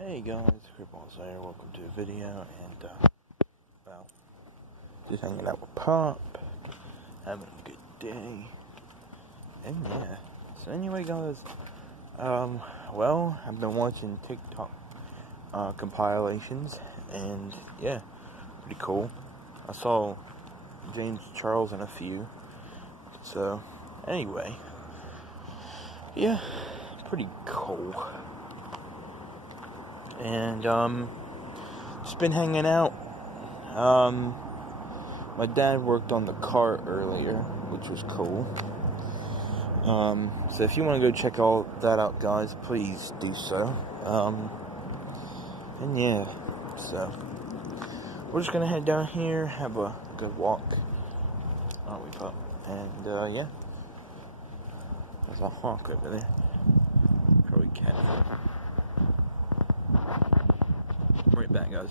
Hey guys, Cripples here. Welcome to a video, and well, just hanging out with Pop, having a good day, and yeah. So anyway, guys, well, I've been watching TikTok compilations, and yeah, pretty cool. I saw James Charles in a few. So anyway, yeah, pretty cool. And just been hanging out. My dad worked on the car earlier, which was cool. So if you want to go check all that out, guys, please do so. And yeah, so we're just gonna head down here, have a good walk, aren't we, Pup? And yeah, there's a hawk over there. Probably cat. Right back, guys.